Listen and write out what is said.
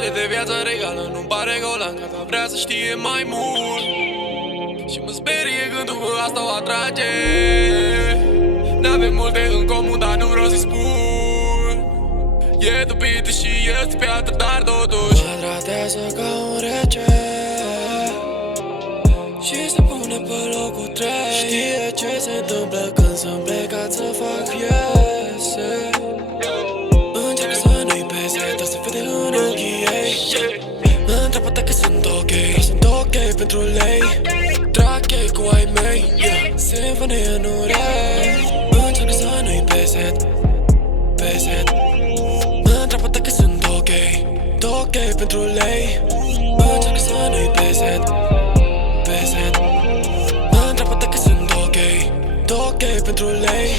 departe de viața regală, nu-mi pare golan, că vrea să știe mai mult. Și mă sperie gândul că asta o atrage. N-avem multe în comun, dar nu vreau să-i spun. E tupită și este piatră, dar totuși mă tratează ca un rege și se pune pe locul 3. Știe ce se întâmplă când sunt plecat să fac piese. Încearcă să nu-i pese, dar se vede în ochii ei. Mă întreabă dacă sunt ok, dar sunt ok pentru lei. Trag ei cu ai mei, sinfonie în urechi. Încearcă să nu-i pese. Mă întreabă dacă sunt ok pentru lei. Încearcă să nu-i pese. Mă întreabă dacă sunt ok pentru lei.